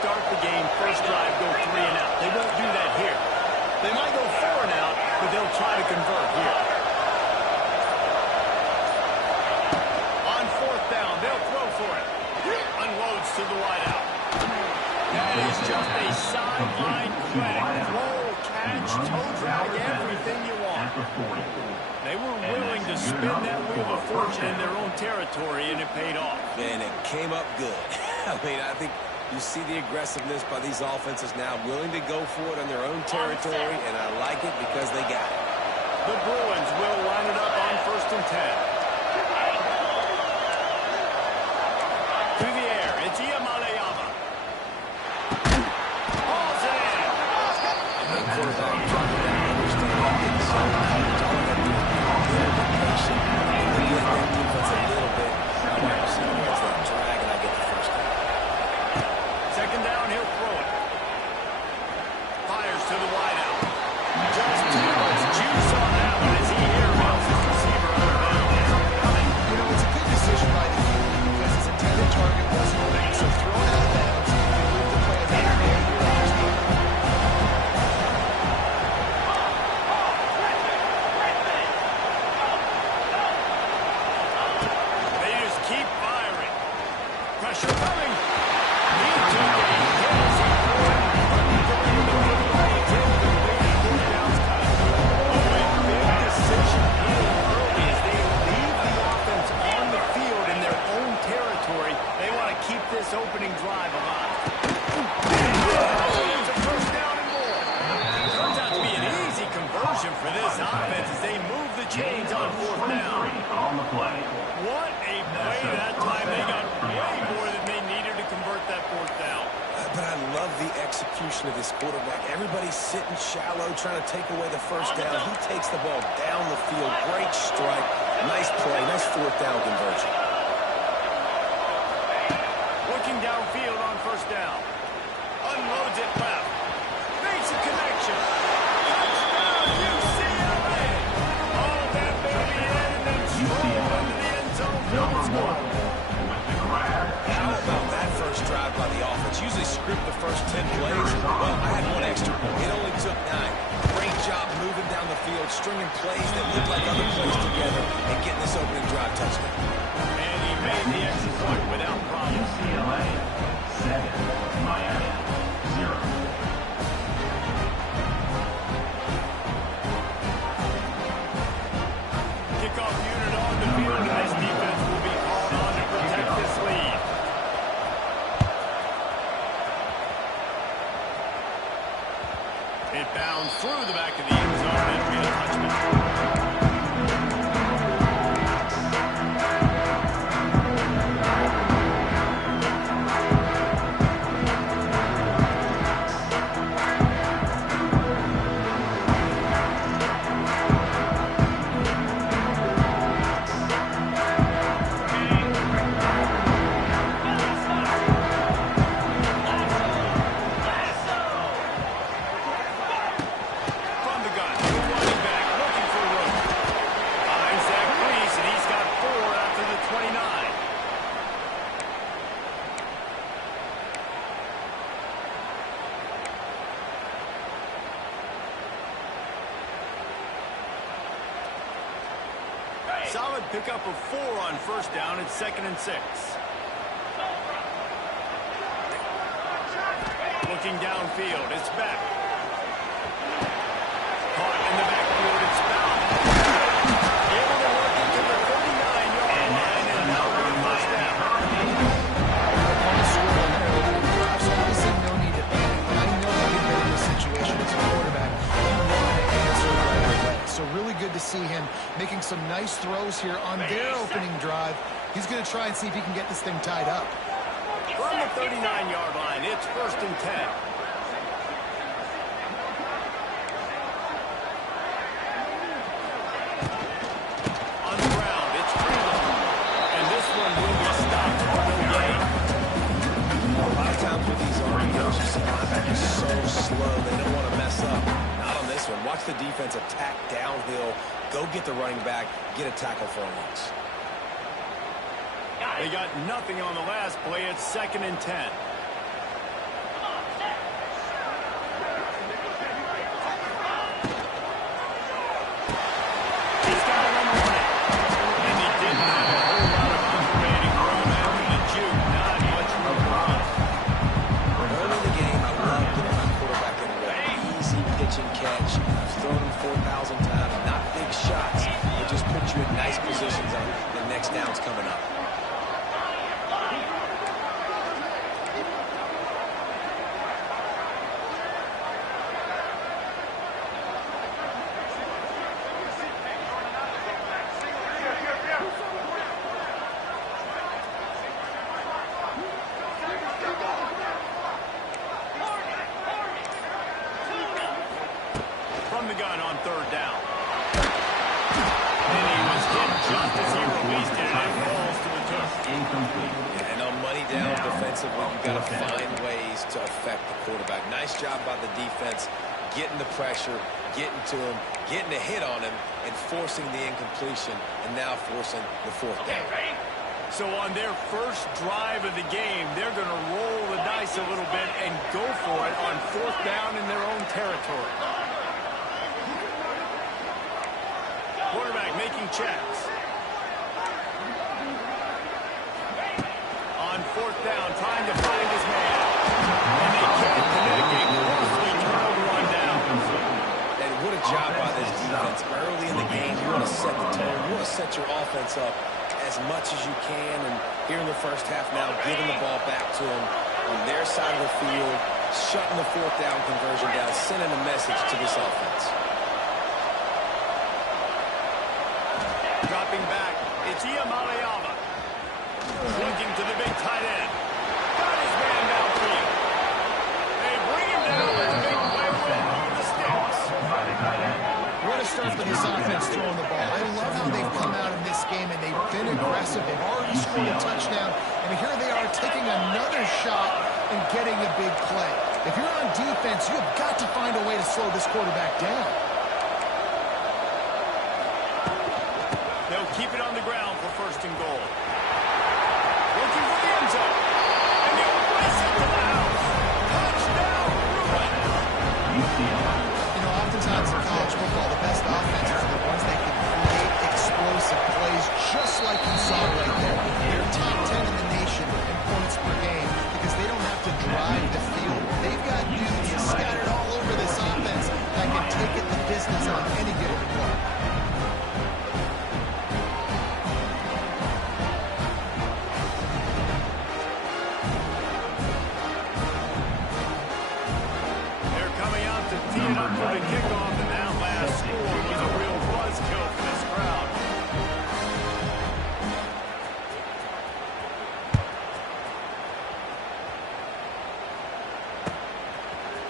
start the game, first drive, go 3 and out. They won't do that here. They might go 4 and out, but they'll try to convert here. On 4th down, they'll throw for it. Unloads to the wideout. That is just a sideline credit. Roll, catch, toe drag, everything you want. They were willing to spin that wheel of fortune in their own territory, and it paid off. And it came up good. I mean, I think you see the aggressiveness by these offenses now, willing to go for it on their own territory, and I like it because they got it. The Bruins will line it up on 1st and 10. To the air, it's Iamaleava. Hauls it in. The quarterback dropping down, understanding it's all about all that do is be a little bit patient, manipulate that defense a little bit. My wide receiver gets that drag, and I get the first down. 2nd down, he'll throw it. Fires to the wideout. Just too much juice on that one as he airmails his receiver out of bounds. You know, it's a good decision by the QB because his intended target wasn't open, so throw it out of bounds and move the play as a man here. They just keep firing. Pressure coming. He took a hit as he threw it. It's incomplete. 4 downs cut. Oh, a big decision here early as they leave the offense on the field in their own territory. They want to keep this opening drive alive. It's a 1st down and more. Turns out to be an easy conversion for this offense as they move the chains on 4th down. What a play that time. They got way more than they needed to convert that 4th down. But I love the execution of this quarterback. Everybody's sitting shallow, trying to take away the 1st down. He takes the ball down the field. Great strike. Nice play. Nice 4th down conversion. Looking downfield on 1st down. Unloads it left. Makes a connection. Touchdown, UCLA. All that baby in and then stroll into the end zone for the score. How about that first drive by the offense? Usually script the first 10 plays. Well, I had one extra. It only took 9. Great job moving down the field, stringing plays that look like other plays together, and getting this opening drive touchdown. And he made the extra point without problem. UCLA 7, Miami 0. Kickoff unit on the field, and this defense will be called on to protect this lead. It bounds through the back of the end zone. It'll be a touchdown. Solid pickup of 4 on 1st down. It's 2nd and 6. Looking downfield, it's back. Caught in the backfield, it's foul. Able to work it to the 39-yard line, and now we're on 1st down. So obviously no need to panic, but I know how to get in this situation as a quarterback. You want to answer right away. So really good to see him making some nice throws here on their opening drive. He's going to try and see if he can get this thing tied up. From the 39-yard line, it's 1st and 10. On the ground, it's Freeland. And this one will be stopped for no gain. A lot of times with these RPOs, you see linebackers so slow, they don't want to mess up. Not on this one. Watch the defense attack downhill, go get the running back, get a tackle for a loss. They got nothing on the last play. It's 2nd and 10. easy pitch and catch. I've thrown him 4,000 times. Not big shots, but just put you in nice positions on the next downs coming up. From the gun on third down. And he was hit just as he released it, and it falls to the turf. Incomplete. And on money down defensively, you've got to find ways to affect the quarterback. Nice job by the defense, getting the pressure, getting to him, getting a hit on him, and forcing the incompletion, and now forcing the fourth down. So on their first drive of the game, they're going to roll the dice a little bit and go for it on fourth down in their own territory. Quarterback making checks. On fourth down, trying to find his man. And they can't connect a closely turnover on down. And what a job by this defense. Early in the game, you want to set the tone. You want to set your offense up as much as you can. And here in the first half now, giving the ball back to them on their side of the field, shutting the fourth down conversion down, sending a message to this offense. Dropping back, it's Iamaleava. Looking to the big tight end. Got his man downfield. They bring him down with a big play on the sticks. What a start for this offense throwing the ball. I love how they've come out in this game, and they've been aggressive. They've already scored a touchdown, and here they are taking another shot and getting a big play. If you're on defense, you've got to find a way to slow this quarterback down. They'll keep it on the ground for first and goal. Looking for the end zone. And they'll race it to the house. Touchdown, Bruin. You know, oftentimes in college football, the best offenses are the ones that can create explosive plays, just like you saw right there. They're top 10 in the nation in points per game because they don't have to drive the field. They've got dudes scattered all over this offense that can take it the distance on any given play. Tee it up for the kickoff, and that last score was a real buzzkill for this crowd.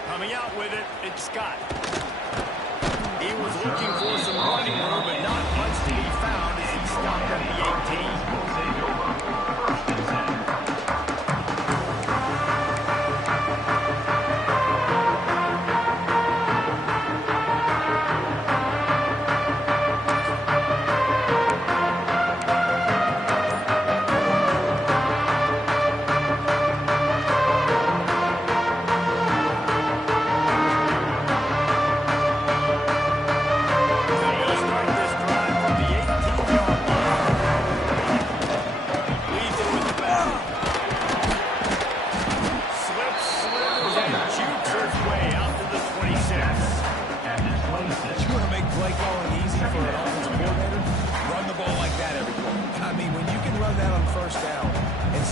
Coming out with it, it's Scott. He was looking for some running room, but not much to be found as he stopped at the 18. First and 10.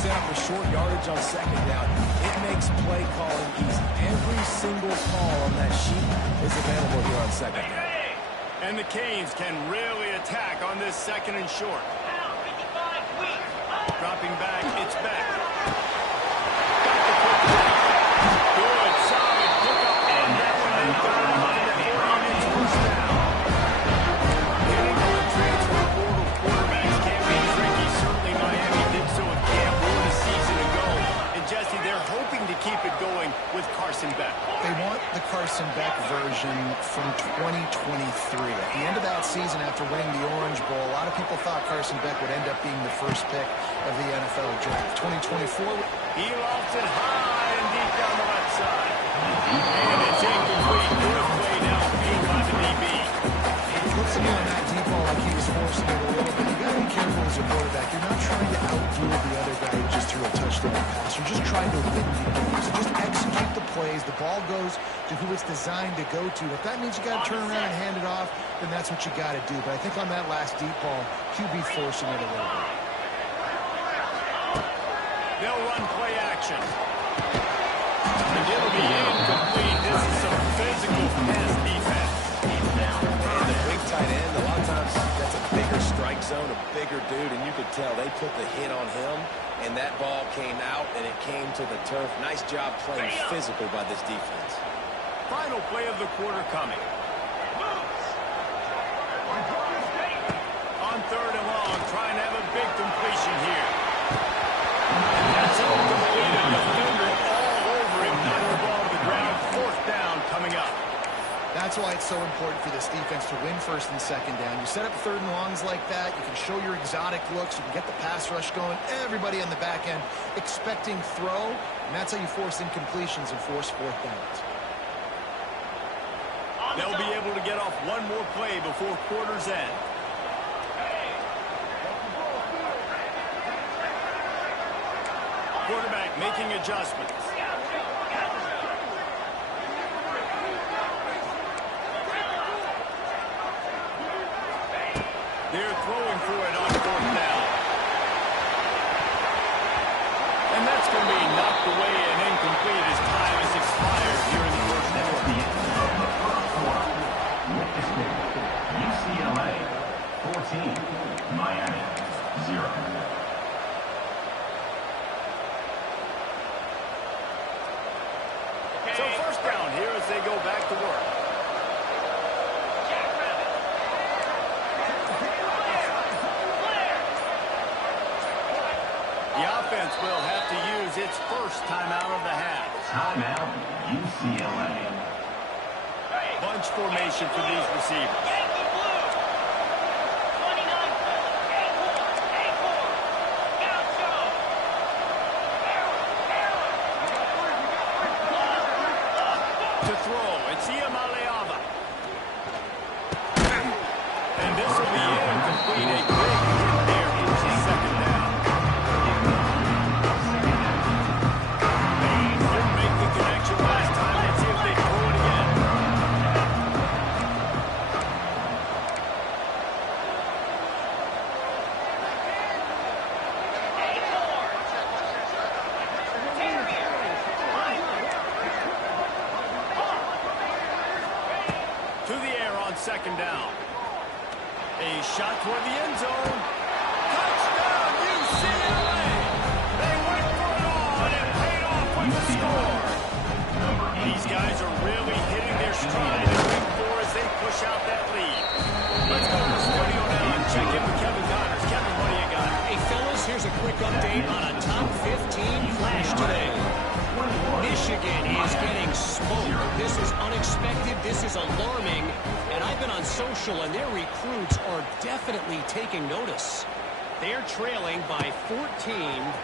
set up a short yardage on second down, it makes play calling easy. Every single call on that sheet is available here on second down. And the Canes can really attack on this second and short. Dropping back, it's back. Good, solid pickup on that one. They've got it up to the 40 minutes first down. Getting on transfer portal quarterbacks can be tricky. Certainly Miami did so at Camp Warren a season ago. And Jesse, they're hoping to keep it going with Carson Beck. They want the Carson Beck version from 2023. At the end of that season, after winning the Orange Bowl, a lot of people thought Carson Beck would end up being the first pick of the NFL draft. 2024. He lofts it high and deep down the left side. And it's incomplete. Good play downfield by the DB. He puts him on that deep ball like he was forcing it a little bit. You got to be careful as a quarterback. You're not trying to outdo the other guy who just threw a touchdown pass. You're just trying to win the game. So just execute the plays. The ball goes to who it's designed to go to. If that means you got to turn around and hand it off, then that's what you got to do. But I think on that last deep ball, QB forcing it a little bit. They'll run play action. And it'll be incomplete. This is some physical pass defense. And the big tight end, a lot of times that's a bigger strike zone, a bigger dude, and you could tell they put the hit on him, and that ball came out, and it came to the turf. Nice job playing physical by this defense. Final play of the quarter coming. On 3rd and long, trying to have a big completion here. And that's incomplete. A defender all over him. Knocked the ball to the ground. 4th down coming up. That's why it's so important for this defense to win 1st and 2nd down. You set up 3rd and longs like that. You can show your exotic looks. You can get the pass rush going. Everybody on the back end expecting throw. And that's how you force incompletions and force 4th downs. They'll be able to get off one more play before quarter's end. Quarterback making adjustments. They're throwing for it on 4th down. And that's going to be knocked away and incomplete as time has expired here in the 1st quarter. UCLA 14, Miami 0. So 1st down here as they go back to work. The offense will have to use its first timeout of the half. Timeout, UCLA. Bunch formation for these receivers. To throw, it's Iamaleava. And this will be incomplete. A big hit there. Here's the 2nd down. They didn't make the connection last time. Let's see if they throw it again. To the air on 2nd down. A shot toward the end zone. Touchdown, UCLA! They went for it all, and it paid off with the score. These guys are really hitting their stride in week 4 as they push out that lead. Let's go to the studio now and check in with Kevin Connors. Kevin, what do you got? Hey, fellas, here's a quick update on a top 15 flash today. Michigan is getting smoked. This is unexpected. This is alarming. And I've been on social, and their recruits are definitely taking notice. They're trailing by 14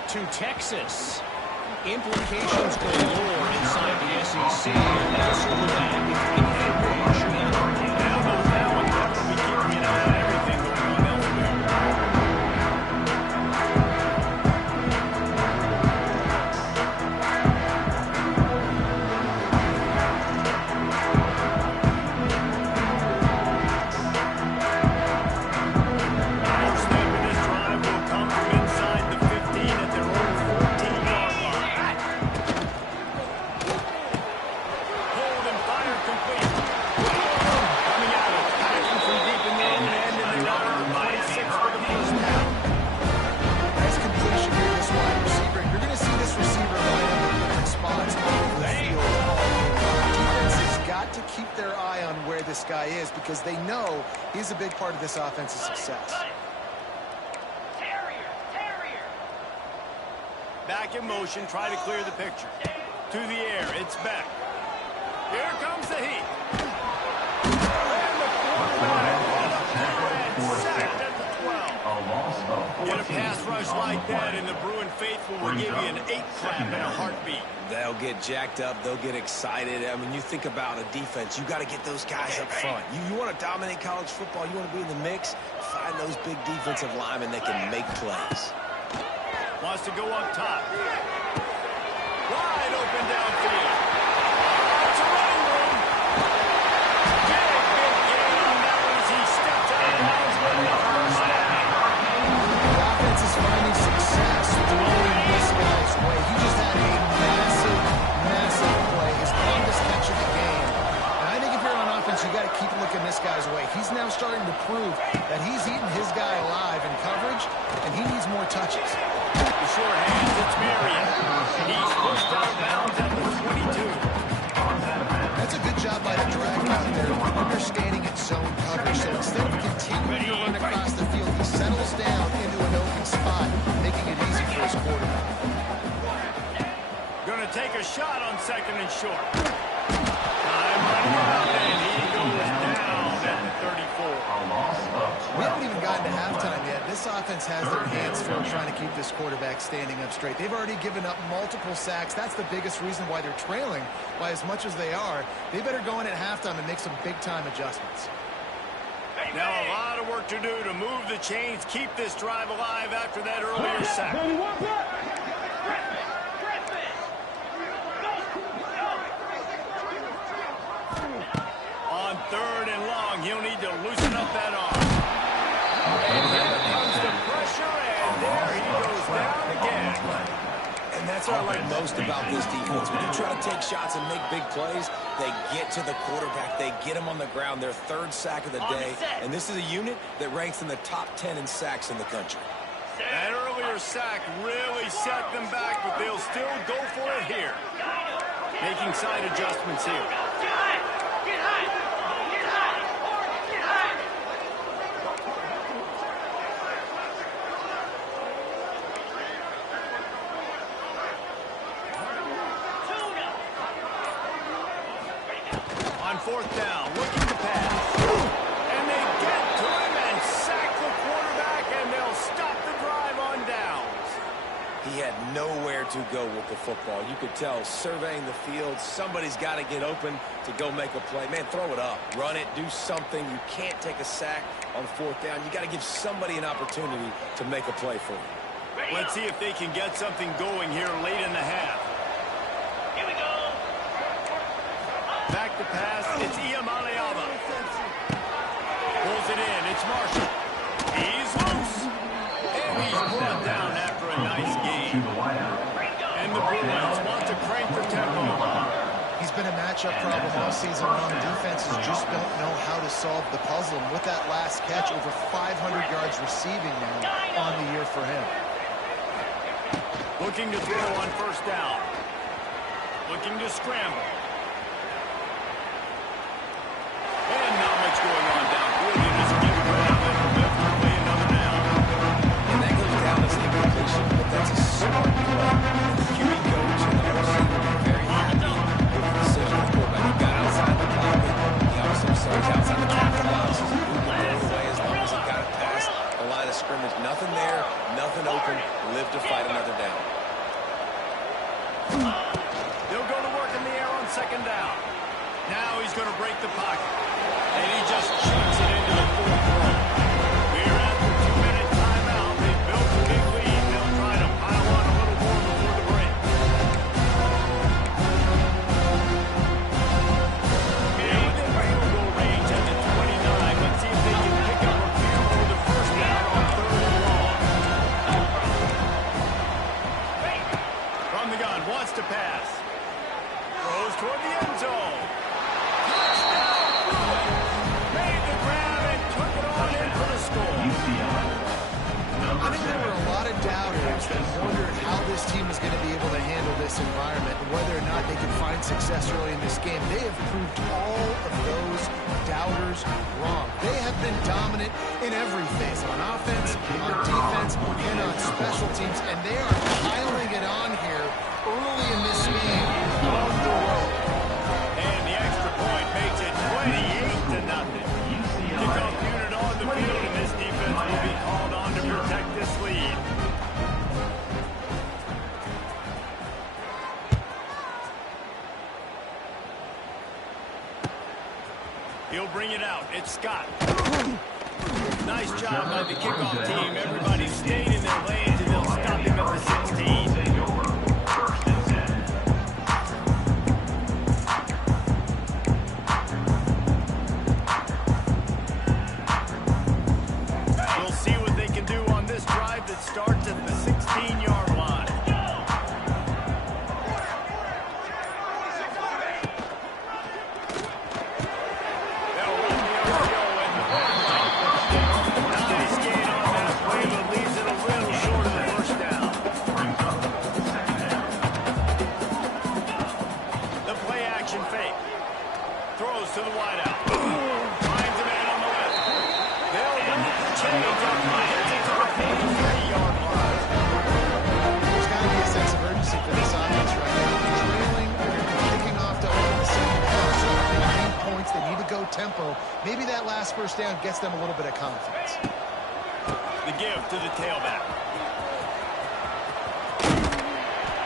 to Texas. Implications galore inside the SEC. And we'll circle back with Cambridge and Oregon. How about that one? We'll be keeping an eye on everything going on elsewhere. This guy is, because they know he's a big part of this offense's success. Back in motion, try to clear the picture. To the air, it's back. Here comes the heat. And the quarterback sacked at the 12. Get a pass rush like that, and the Bruin faithful will give you an 8-clap in a heartbeat. They'll get jacked up. They'll get excited. I mean, you think about a defense. You got to get those guys up front. You want to dominate college football. You want to be in the mix. Find those big defensive linemen that can make plays. Wants to go up top. Wide open downfield. It's a running one. you got to keep looking this guy's way. He's now starting to prove that he's eating his guy alive in coverage, and he needs more touches. The short hands, it's Marion. He's pushed out of bounds at the 22. That's a good job by the drag out there, understanding its zone coverage. So instead of continuing to run across the field, he settles down into an open spot, making it easy for his quarterback. Going to take a shot on second and short. Time running out, and he goes down at the 34. We haven't even gotten to halftime yet. This offense has their hands full trying to keep this quarterback standing up straight. They've already given up multiple sacks. That's the biggest reason why they're trailing by as much as they are. They better go in at halftime and make some big-time adjustments. Now a lot of work to do to move the chains, keep this drive alive after that earlier sack. On third and long, he'll need to loosen up that arm. And here comes the pressure, and there he goes down again. And that's what I like most about this defense. When you try to take shots and make big plays, they get to the quarterback. They get him on the ground. Their third sack of the day. And this is a unit that ranks in the top 10 in sacks in the country. That earlier sack really set them back, but they'll still go for it here. Making side adjustments here. On fourth down, looking to pass. And they get to him and sack the quarterback, and they'll stop the drive on downs. He had nowhere to go with the football. You could tell, surveying the field, somebody's got to get open to go make a play. Man, throw it up. Run it. Do something. You can't take a sack on fourth down. You got to give somebody an opportunity to make a play for you. Let's see if they can get something going here late in the half. Here we go. Back to pass. It's Iamaleava. Pulls it in. It's Marshall. He's loose. And he's brought down after a nice game. And the Bruins want to crank the tempo. He's been a matchup problem all season long. Defenses just don't know how to solve the puzzle. And with that last catch, over 500 yards receiving now on the year for him. Looking to throw on first down. Looking to scramble. And not much going on downfield. He just gives ground and left away another down. And that goes down as incompletion, but that's a smart play. The QB coach and the OC are very happy with the decision of the quarterback. He got outside the pocket. He also starts outside the tackle box. He moved the ball away as long as he got it past the line of scrimmage. Nothing there, nothing open. Live to fight another down. They'll go to work in the air on second down. Now he's going to break the pocket. And he just chucks it into the fourth row. We're at the 2-minute timeout. They've built a big lead. They'll try to pile on a little more before the break. And within field goal range at the 29. Let's see if they can pick up a few for the first down on third and long. From the gun, wants to pass. Throws toward the end zone. Touchdown, Bruins! Made the grab and took it on in for the score. I think there were a lot of doubters that wondered how this team was going to be able to handle this environment and whether or not they could find success early in this game. They have proved all of those doubters wrong. They have been dominant in every phase, on offense, on defense, and on special teams, and they are piling it on here early in this game on the road. And the extra point makes it 28-0. Kickoff unit on the field, and this defense will be called on to protect this lead. He'll bring it out. It's Scott. Nice job by the kickoff team. Everybody stayed in their lanes, and they'll stop him at the 16. We'll see what they can do on this drive that starts at the 16-yard line. maybe that last first down gets them a little bit of confidence. The give to the tailback.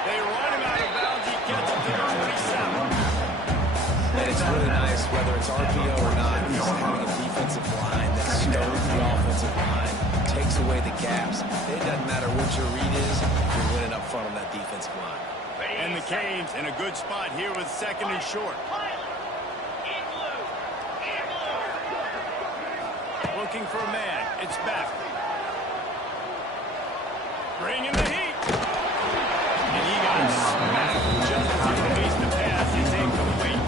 They run him out of bounds. He gets it to the 27. And it's really nice, whether it's RPO or not, he's having a defensive line that stows the offensive line, takes away the gaps. It doesn't matter what your read is, you're winning up front on that defensive line. And the Canes in a good spot here with second and short. Looking for a man. It's Beck. Bringing the heat. And he got smacked just as he released the pass. It's incomplete.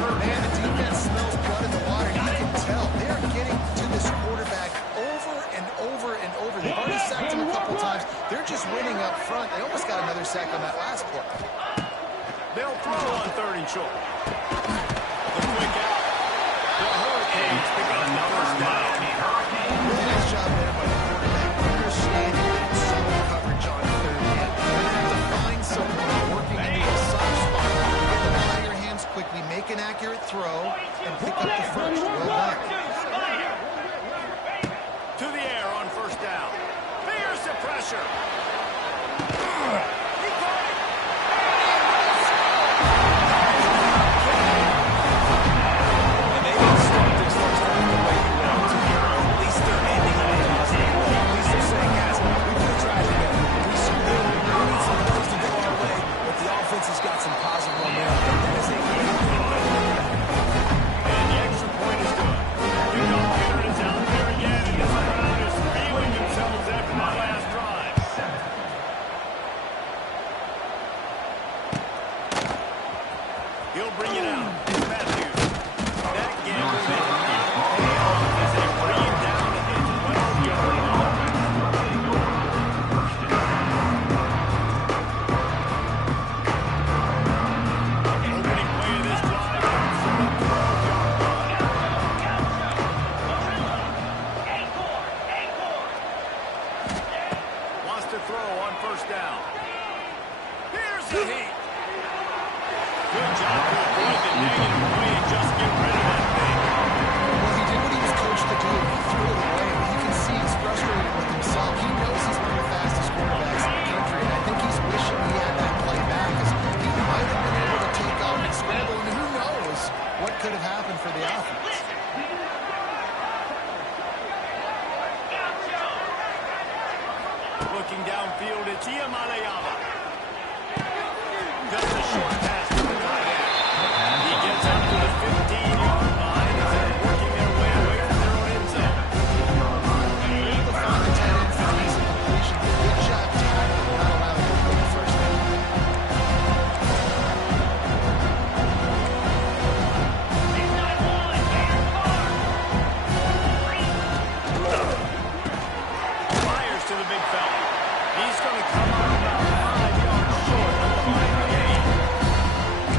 Man, the defense smells blood in the water. You can tell they're getting to this quarterback over and over and over. They've already sacked him a couple times. They're just winning up front. They almost got another sack on that last play. They'll throw on third and short. The quick out. The Hurricanes pick up the first down. Really nice job there by the quarterback. Understanding that it's zone coverage on third down. You're going to have to find someone working into a soft spot. Get the ball out of your hands quickly, make an accurate throw, and pick up the first. Well done. To the air on first down. There's the pressure. He got it. And they didn't start this first half the way you want to. At least they're ending it in a positive way. At least they're saying, guys, we could have tried again. We should do it. We need some plays to go our way, but the offense has got some positive momentum. That is a great thing. And the extra point is good. You know Peter is out there again, and this crowd is feeling themselves after that last drive. He'll bring it out. Matthews. That gamble may pay off as they bring it down to his 12-yard line. Opening play of this drive comes from the 12-yard line. Wants to throw on first down. Here's the heat. Good job to avoid the negative play and just get rid of that thing. Well, he did what he was coached to do. He threw it away, but you can see he's frustrated with himself. He knows he's one of the fastest quarterbacks in the country, and I think he's wishing he had that play back because he might have been able to take off and scramble, and who knows what could have happened for the offense. Looking downfield, it's Iamaleava. Just a short pass to the tight end. He gets up to the 15-yard line as they're working their way away from their own end zone. Able to find the tight end for an easy completion. Good job tackling, not allowing him to go to first down. Fires to the big fella. He's going to come out about 5 yards short of the line of game.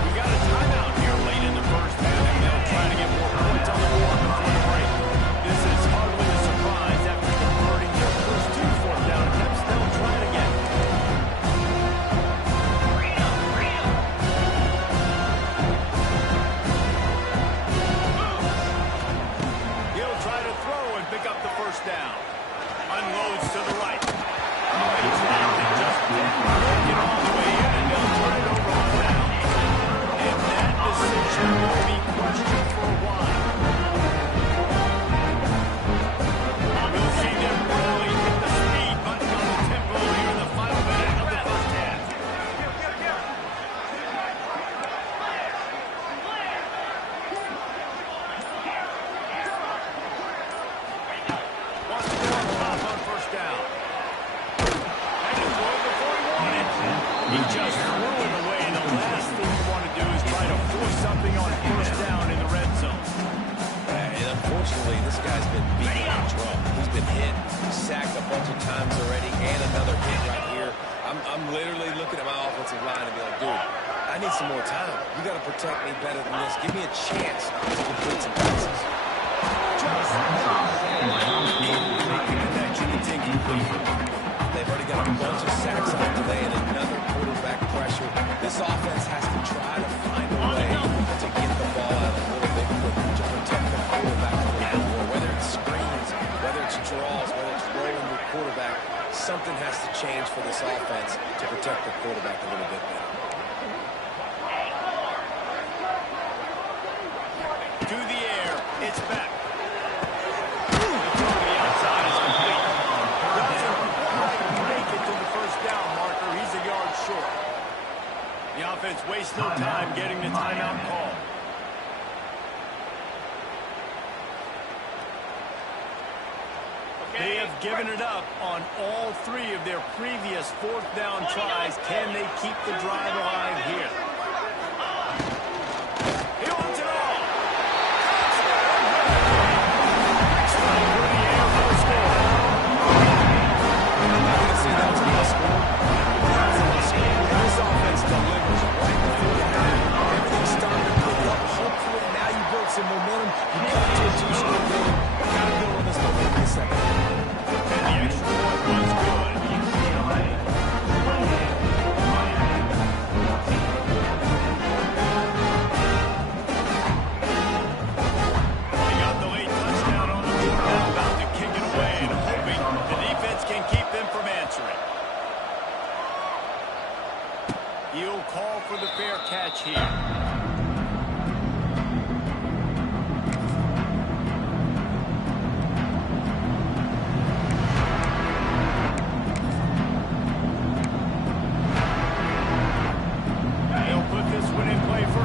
We got a timeout here late in the first half, and they'll try to get more points on the board before the break. This is hardly a surprise after converting their first 2 fourth down attempts. They'll try it again. He'll try to throw and pick up the first down. Unloads to the right. He's snapped it just didn't make it all the way in, and they'll turn it over on downs. And that decision will be questioned for a while. We'll see them really hit the speed button on the tempo here in the final minute of the first half. Wants to go on top on first down. And it's going before he wanted. He just threw it away. The last thing you want to do is try to force something on first down in the red zone. And unfortunately, this guy's been beaten on a drum. He's been hit, sacked a bunch of times already, and another hit right here. I'm literally looking at my offensive line and be like, dude, I need some more time. You got to protect me better than this. Give me a chance to complete some passes. Making the connection, it's incomplete. They've already got a bunch of sacks out today and another quarterback pressure. This offense has to try to find a way to get the ball out a little bit quicker to protect the quarterback. Something has to change for this offense to protect the quarterback a little bit better. To the air, it's back. The throw to the outside is complete. Doesn't quite make it to the first down marker. He's a yard short. The offense wastes no time getting the timeout call. They have given it up on all three of their previous fourth down tries. Can they keep the drive alive here? He wants it all. This offense delivers right before the half. Everything's starting to pick up. Hopefully now you build some momentum. You got to a two-score game. Got to build on this momentum in the second half. And the extra point was good. They got the late touchdown on the board. Now about to kick it away and hoping the defense can keep them from answering. He'll call for the fair catch here.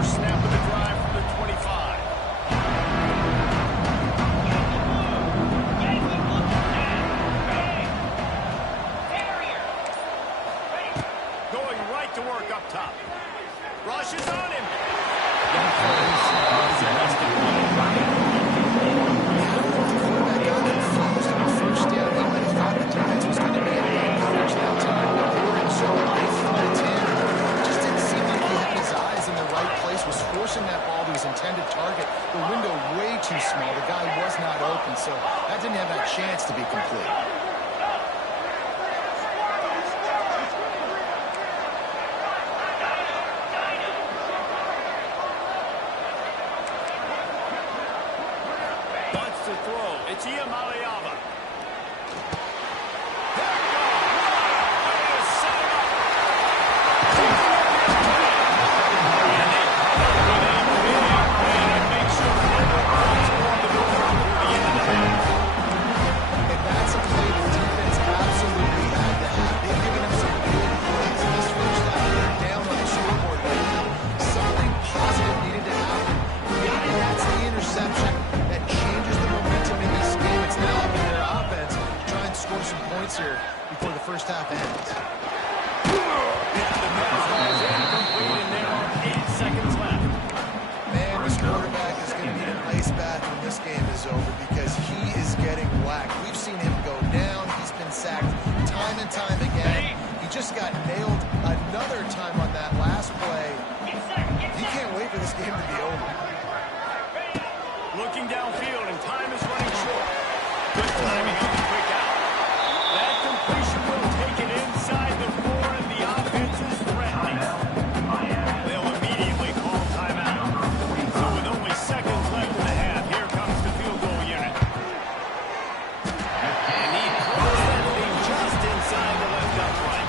Snap of the drive from the 25. Going right to work up top. Rush is on him. First down, he might have thought the defense was going to be in coverage that time, but they were in zone right from the 10. Just didn't seem like he had his eyes in the right place, was forcing that ball to his intended target. The window way too small. The guy was not open, so that didn't have that chance to be complete. Wants to throw. It's Iamaleava. Here before the first half ends. Man, this quarterback is going to need an ice bath when this game is over because he is getting whacked. We've seen him go down. He's been sacked time and time again. He just got nailed another time on that last play. He can't wait for this game to be over. Looking downfield, and time is running short. Good timing on the quick out. That completion will take it inside the 4, and the offense is threatening. They'll immediately call timeout. So with only seconds left in the half, here comes the field goal unit. And he throws that thing just inside the left upright.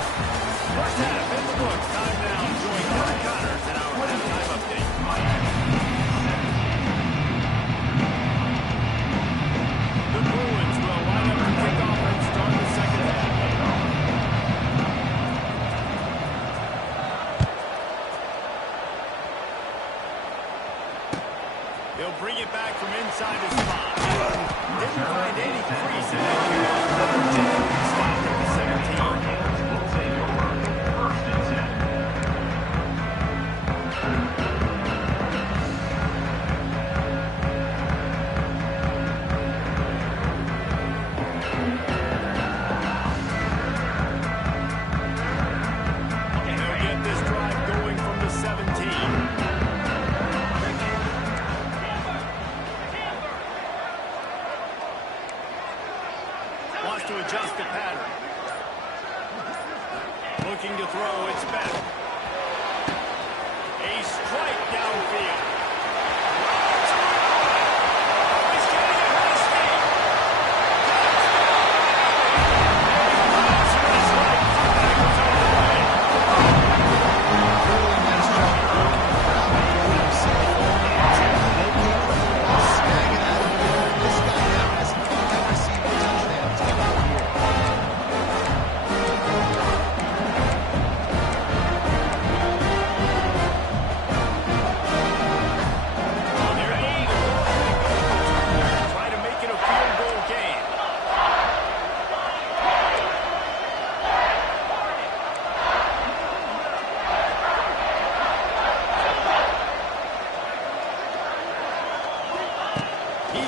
First half in the books. Time now. Join Doug Connors in our halftime update. The Bruins will line up to kick off and start the second half. They'll bring it back from inside the spot. Didn't find any crease in that kick. Stopped at the 17. Will take over first and 10. They'll get this drive going from the 17. Wants to adjust the pattern. Looking to throw, it's back. A strike downfield. He's getting it on his feet.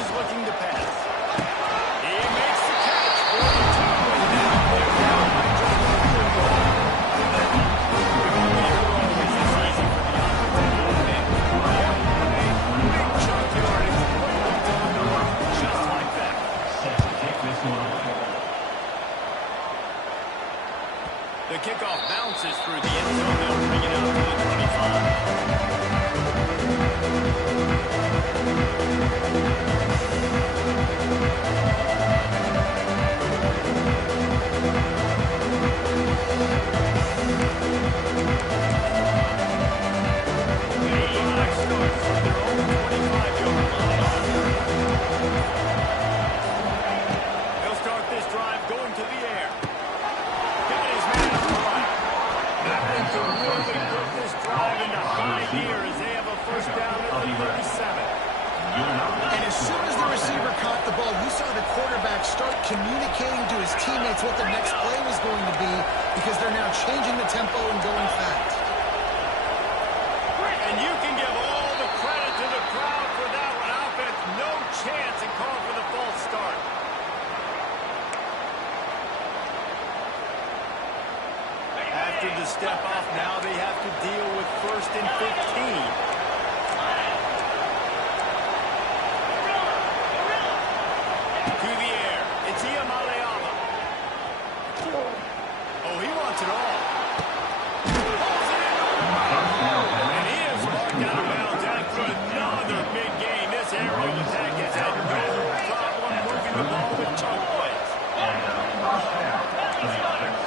is looking to pass. He makes the catch. 42, and now they're down by just 31. It won't be always this easy for the offensive offense. Big chunk yardage, quickly done to work just like that. Set to kick this one off. The kickoff bounces through the end zone. They'll bring it out to the 25. They'll start this drive going to the air. Got his man on the right. Nothing to really put this drive into high gear as they have a first down at the 37. And as soon as the receiver caught the ball, you saw the quarterback start communicating to his teammates what the next play was going to be because they're now changing the tempo and going fast. And you can give all the credit to the crowd for that one. Offense, no chance, and call for the false start. After the step off, now they have to deal with 1st and 15. To the air. It's Iamaleava. Oh, he wants it all. Pulls it into the right. And he is marked out of bounds after another big gain. This aerial attack has had no problem moving the ball with chunk plays. And first down for the offense.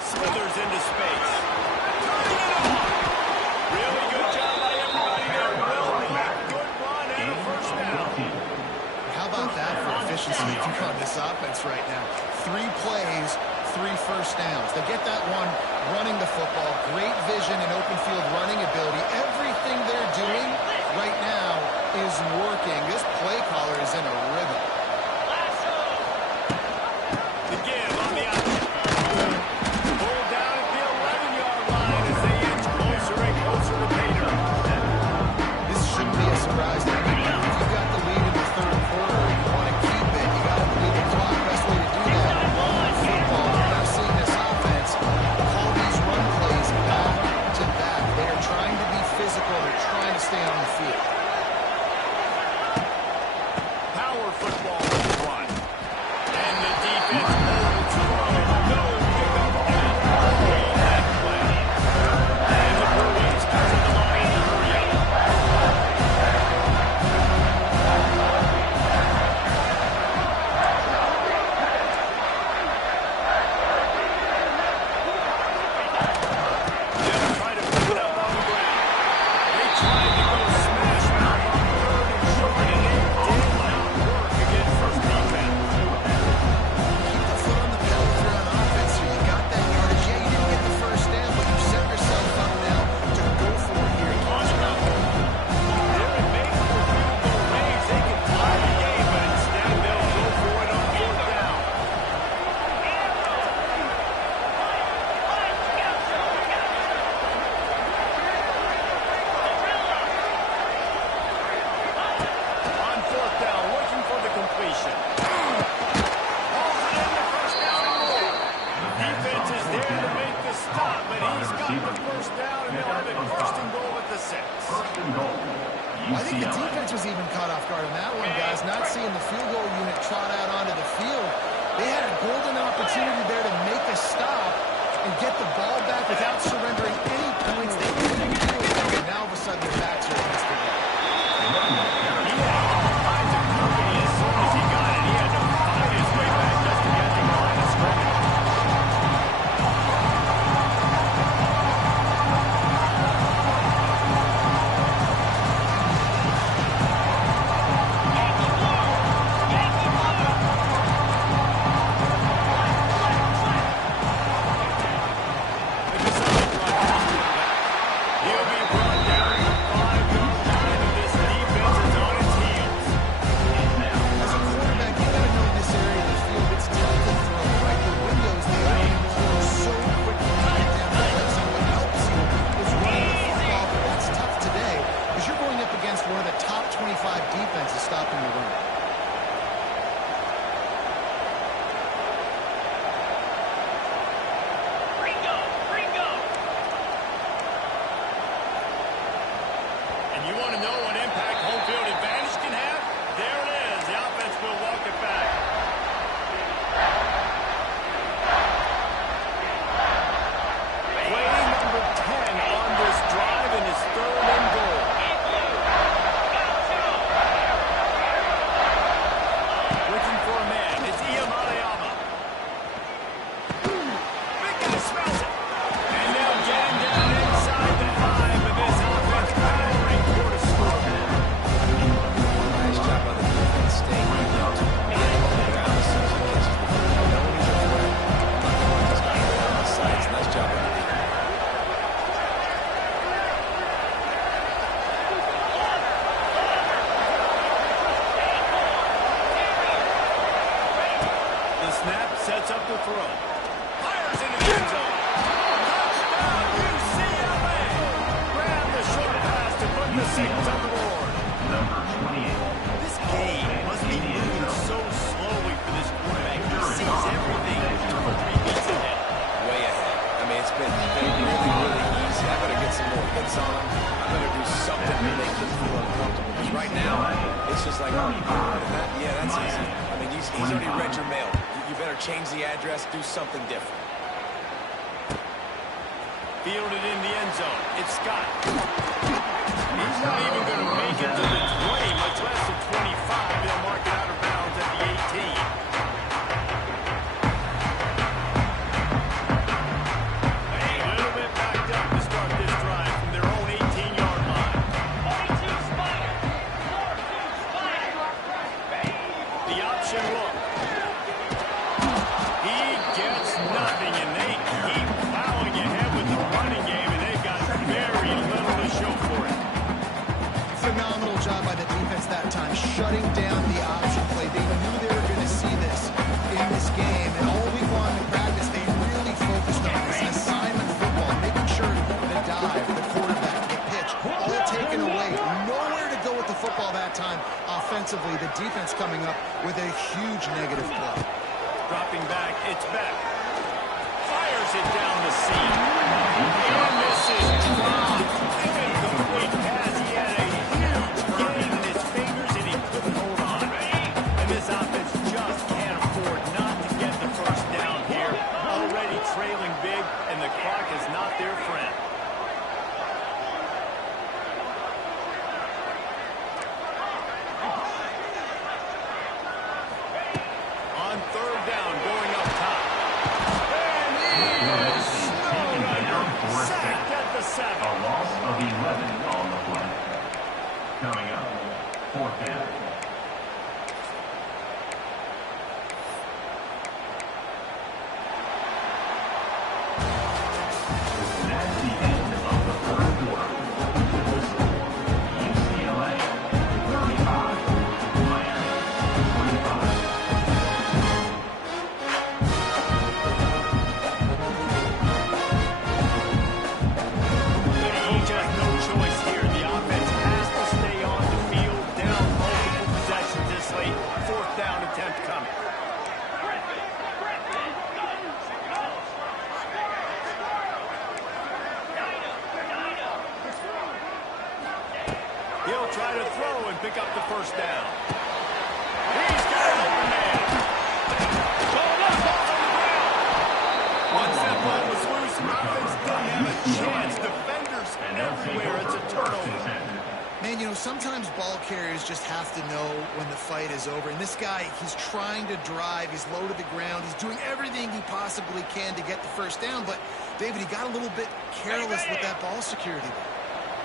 Smithers into space. Turning it on. Really good job by everybody there. Well blocked. Good run and a first down. How about that for efficiency if you run this offense right now? 3 plays, 3 first downs. They get that one running the football. Great vision and open field running ability. Everything they're doing right now is working. This play caller is in a rhythm. The give on the outside. Pulled down at the 11-yard line as they inch closer and closer to Pater. This shouldn't be a surprise to anyone. If you've got the lead in the third quarter and you want to keep it, you got to bleed the clock. Best way to do that, run the football. We're now seeing this offense call these run plays back to back. They are trying to be physical. They're trying to stay on the field. Power football with the run. And the defense holds strong. No pickup on that play. And the Bruins come to the line in a hurry up. They'll try to pick it up on the ground. They tried to go smash mouth on 3rd and short, and they did not work against this defense. Keep the foot on the pedal if you're on offense here. You got that yardage. Yeah, you didn't get the first down, but you set yourself up now to go for it here. Keep strong. They're in base for field goal range. They can tie the game, but instead they'll go for it on 4th down. On 4th down, looking for the completion. Hauls it in the first down and more. Defense is there to make the stop, but he's got the first down, and they'll have it 1st and goal at the 6. First and goal. I think the defense was even caught off guard on that one, guys. Not seeing the field goal unit trot out onto the field. They had a golden opportunity there to make a stop and get the ball back without surrendering any points. They couldn't do it, and now all of a sudden their backs are against the wall. He had all kinds of company as soon as he got it. He had to fight his way back just to get to the line of scrimmage. The design run comes to the back. want to know what impact home field advantage can have? There it is. The offense will walk it back. Play number 10 on this drive, and it's 3rd and goal. Looking for a man. It's Iyamaleama. Big guy smells it. And now getting down inside the 5 of this offense, powering toward a score. Nice job by the defense staying out. Around the season catches with no need to threat. Just got it on the sides. Nice job by the defense. The snap sets up the throw. Fires into the end zone. Touchdown, UCLA! Grab the short pass to put the Saints on the board. Number 28. This game must be moving so slowly for this quarterback. He sees everything 2 or 3 beats ahead. Way ahead. I mean, it's been really easy. I better get some more hits on him. I better do something to make him feel uncomfortable. Because right now, it's just like, yeah, that's easy. I mean, he's already read your mail. You better change the address, do something different. Fielded in the end zone. It's Scott. He's not even going to make it to the 20, much less the 25. They'll mark it out of bounds at the 18. A little bit backed up to start this drive from their own 18-yard line. 42 Spider. 42 Spider. The option look. He gets nothing, and they keep plowing ahead with the running game, and they've got very little to show for it. Phenomenal job by the defense that time, shutting down the option play. They knew they were going to see this in this game, and all week long in practice, they really focused on this assignment football, making sure the dive, the quarterback, the pitch, all taken away. Nowhere to go with the football that time offensively. The defense coming up with a huge negative play. Dropping back, it's back. Fires it down the seam. And this is dropped. Incomplete pass. He had a huge gain in his fingers, and he couldn't hold on. And this offense just can't afford not to get the first down here. Already trailing big, and the clock is not their friend. On 3rd down, going up top. And he is snowed under. Sacked at the 7. A loss of 11 on the play. Coming up, 4th down. That's the end of the 3rd quarter. The score, UCLA 35, Miami 25. He just no choice here. The offense has to stay on the field, down multiple possessions this late. 4th down attempt coming. He'll try to throw and pick up the first down. He's got an open man. Ball up off on the ground. Once that ball was loose, the offense didn't have a chance. Defenders everywhere. It's a turnover. Man, you know, sometimes ball carriers just have to know when the fight is over. And this guy, he's trying to drive. He's low to the ground. He's doing everything he possibly can to get the first down. But, David, he got a little bit careless with that ball security.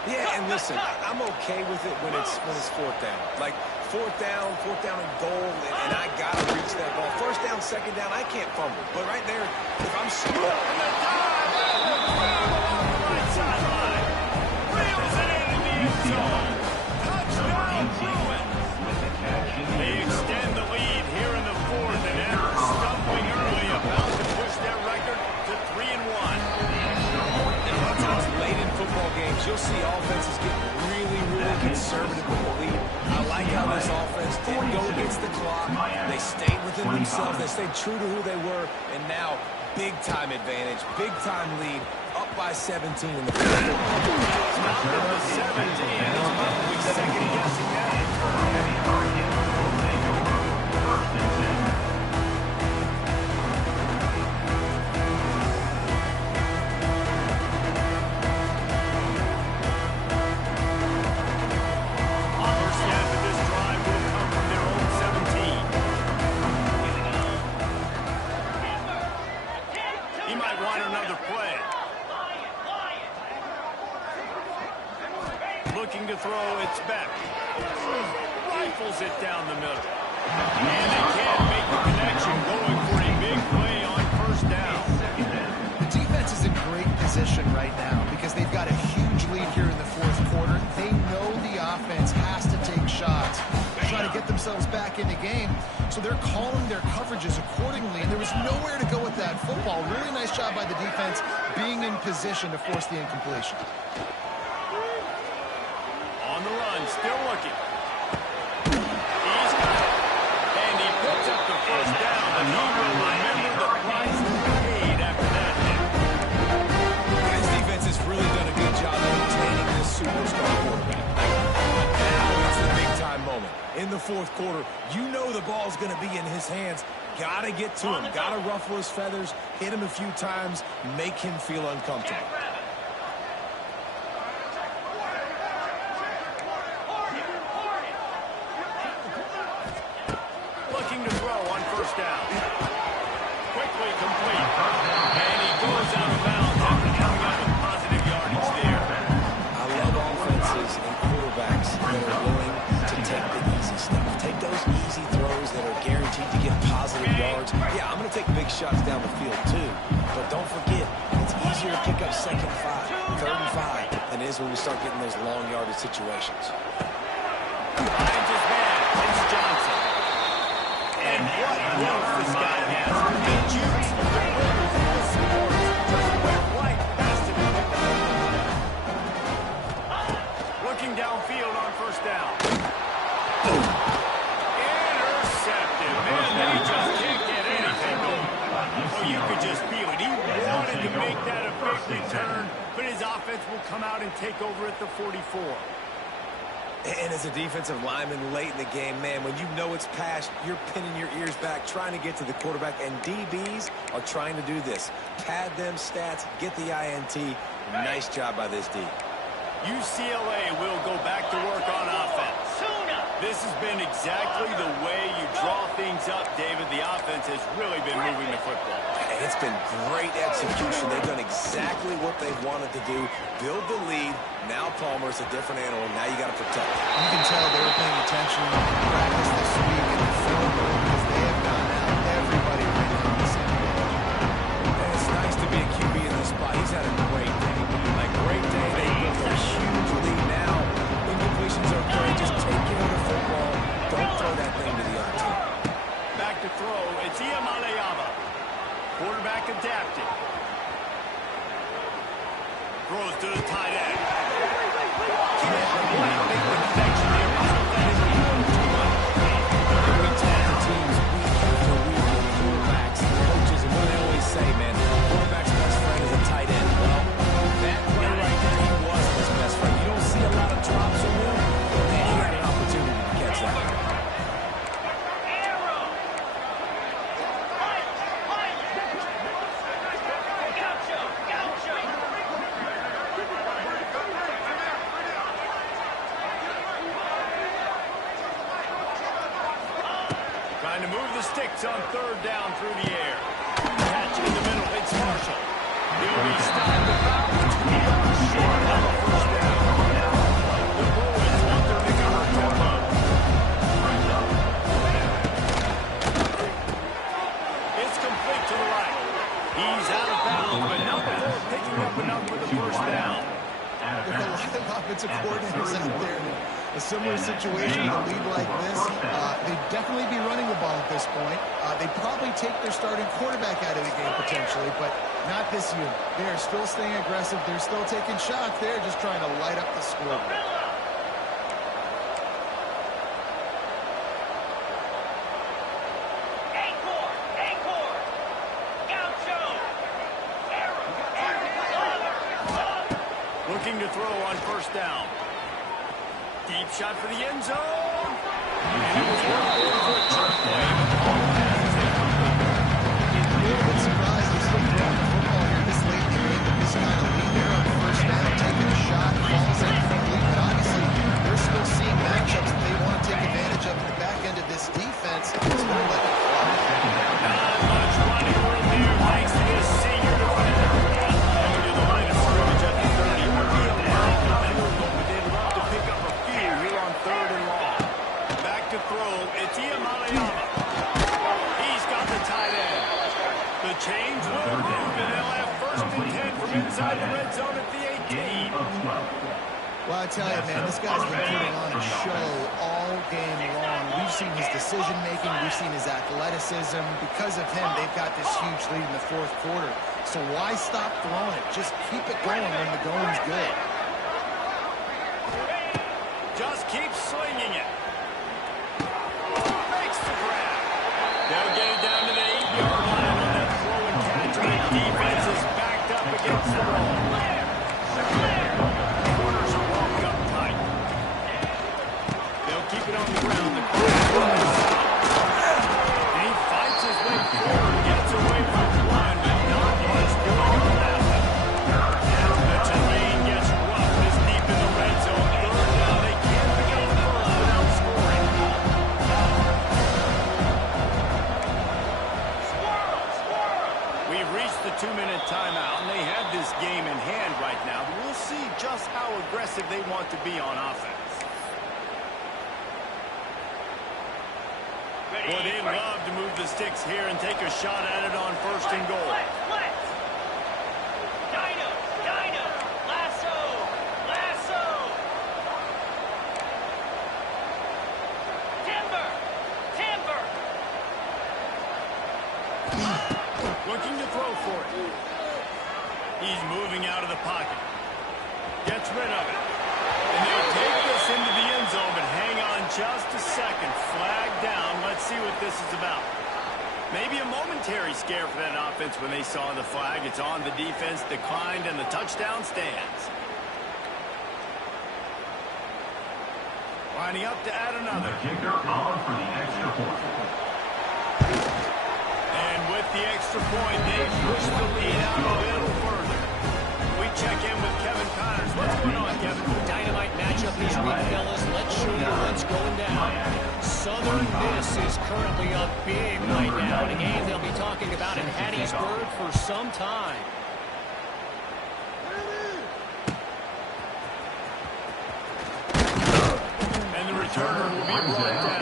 Yeah, and listen, I'm okay with it when it's 4th down. Like, 4th down and goal, and I got to reach that ball. 1st down, 2nd down, I can't fumble. But right there, if I'm screwed up. And the dive and the grab along the right sideline. Reels it in the end zone. Touchdown, Bruins. They extend the lead here in the 4th, and after stumbling early, about to push their record to 3-1. Late in football games, you'll see offenses get really conservative with the lead. I like how this offense didn't go against the clock. They stayed within themselves. They stayed true to who they were. And now, big-time advantage, big-time lead, up by 17 in the fourth. Top of the 17 is Looking to throw, it's back. Rifles it down the middle. And they can't make the connection, going for a big play on first down. The defense is in great position right now because they've got a huge lead here in the fourth quarter. They know the offense has to take shots, try to get themselves back in the game. So they're calling their coverages accordingly, and there was nowhere to go with that football. Really nice job by the defense being in position to force the incompletion. On the run, still looking. He's got it. And he picks up the first down, and he will remember the price he paid after that hit. This defense has really done a good job of containing this superstar quarterback. But now it's the big-time moment. In the fourth quarter, you know the ball's going to be in his hands. Got to get to him. Got to ruffle his feathers, hit him a few times, make him feel uncomfortable. Looking to throw on first down. Quickly complete. And he goes out of bounds after coming out with positive yardage there. I love offenses and quarterbacks that are willing to take the easy stuff. Take those easy throws that are guaranteed to get positive yards. Yeah, I'm going to take big shots down the field too. But don't forget, it's easier to pick up second 5, third and 5 than it is when we start getting those long yardage situations. Finds his man. It's Johnson. And what growth this guy has. He jukes, delivers, and scores. Just went right past him. Looking downfield on first down. Intercepted. Man, they just can't get anything going. Oh, you could just feel it. He wanted to make that a big return, but his offense will come out and take over at the 44. And as a defensive lineman late in the game, man, when you know it's past, you're pinning your ears back, trying to get to the quarterback, and DBs are trying to do this. Pad them stats, get the INT. Nice job by this D. UCLA will go back to work on offense. This has been exactly the way you draw things up, David. The offense has really been moving the football. And it's been great execution. They've done exactly what they wanted to do. Build the lead. Now Palmer's a different animal. Now you got to protect it. You can tell they were paying attention in practice this week in the film room because they have gone out. Everybody right now on the same page. And it's nice to be a QB in this spot. He's had a great day. Like, great day. They built a huge lead now. Incompletions are great. Just take care of the football. Don't throw that thing to the other team. Back to throw. It's Iamaleava. Quarterback adapted. Throws to the tight end. Can't make the connection there. We talk to teams week after week with quarterbacks, coaches, and what they always say, man, quarterback's best friend is a tight end. Well, that play right there, he was his best friend. You don't see a lot of drops from him, but man, he had an opportunity to catch that. Trying to move the sticks on third down through the air. Catch in the middle. It's Marshall. He'll be stopped about 2 yards short of the first down. The Bruins want their recover tempo. It's complete to the right. He's out of bounds, but not before picking up enough for the first down. With a lot of offensive coordinators out there, a similar situation, a lead like this, they'd definitely be running the ball at this point. They'd probably take their starting quarterback out of the game potentially, but not this year. They're still staying aggressive. They're still taking shots. They're just trying to light up the scoreboard. Looking to throw on first down. Deep shot for the end zone. And it was worth for a chunk play. A little bit surprised they're still throwing the football here this late in the game with this kind of lead there on first down, taking a shot, falls incomplete, but obviously they're still seeing matchups that they want to take advantage of in the back end of this defense. It's going to let them fly. Not much running room here thanks to this senior defender. Going to the line of scrimmage at the 30. We're going to Well, I tell you, man, this guy's been putting on a show all game long. We've seen his decision-making. We've seen his athleticism. Because of him, they've got this huge lead in the fourth quarter. So why stop throwing it? Just keep it going when the going's good. Just keep swinging it. Makes the grab. They'll get it down to the 8-yard line on that throw and catch. The defense is backed up against the roll. Corners are walked up tight. They'll keep it on the ground. The and he fights his way forward, gets away from one, but not much doing on that one. The terrain gets rough this deep in the red zone. Third down, they can't pick up the first without scoring. We've reached the 2-minute timeout, and they have this game in hand right now. We'll see just how aggressive they want to be on offense. Boy, they'd love to move the sticks here and take a shot at it on first and goal. Looking to throw for it. He's moving out of the pocket. Gets rid of it. And they'll take this into the end zone, but hang on just a second. Flag down. Let's see what this is about. Maybe a momentary scare for that offense when they saw the flag. It's on, the defense declined, and the touchdown stands. Lining up to add another. The kicker on for the extra point. And with the extra point, they push the lead out a little further. We check in with Kevin Connors. What's going on, Kevin? Dynamite matchup this week, fellas. Let's show you what's going down. Southern Miss is currently up big right now in a game they'll be talking about in Hattiesburg for some time. And the returner will be brought down.